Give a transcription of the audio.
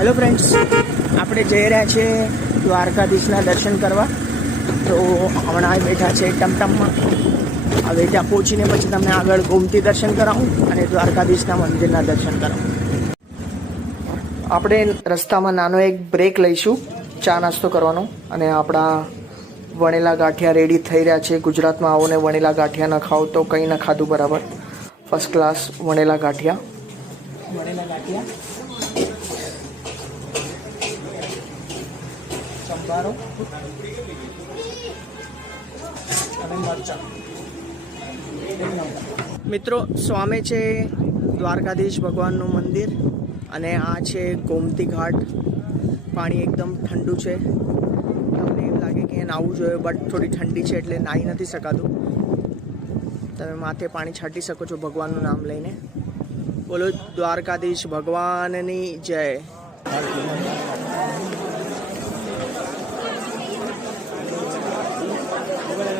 Hello friends, આપણે જઈ રહ્યા છીએ દ્વારકાધીશના દર્શન કરવા. તો હમણાં બેઠા છે ટમટમમાં. હવે ત્યાં પહોંચીને પછી તમને આગળ ગોમતી દર્શન કરાવું અને દ્વારકાધીશના મંદિરના દર્શન કરાવું. આપણે રસ્તામાં નાનો એક બ્રેક લઈશું ચા નાસ્તો કરવાનો. અને આપણા વણેલા ગાંઠિયા રેડી થઈ રહ્યા છે. ગુજરાતમાં આવો ને વણેલા ગાંઠિયા ન ખાઓ તો કંઈ ન ખાધું બરાબર. ફર્સ્ટ ક્લાસ વણેલા ગાંઠિયા. સંભારો અને મરચાં. મિત્રો, સામે છે દ્વારકાધીશ ભગવાનનું મંદિર અને આ છે ગોમતી ઘાટ. પાણી એકદમ ઠંડુ છે. તમને એવું લાગે કે નાહવું જોઈએ, બટ થોડી ઠંડી છે એટલે નાહી નથી શકાતું. તમે માથે પાણી છાંટી શકો છો ભગવાનનું નામ લઈને. બોલો દ્વારકાધીશ ભગવાનની જય.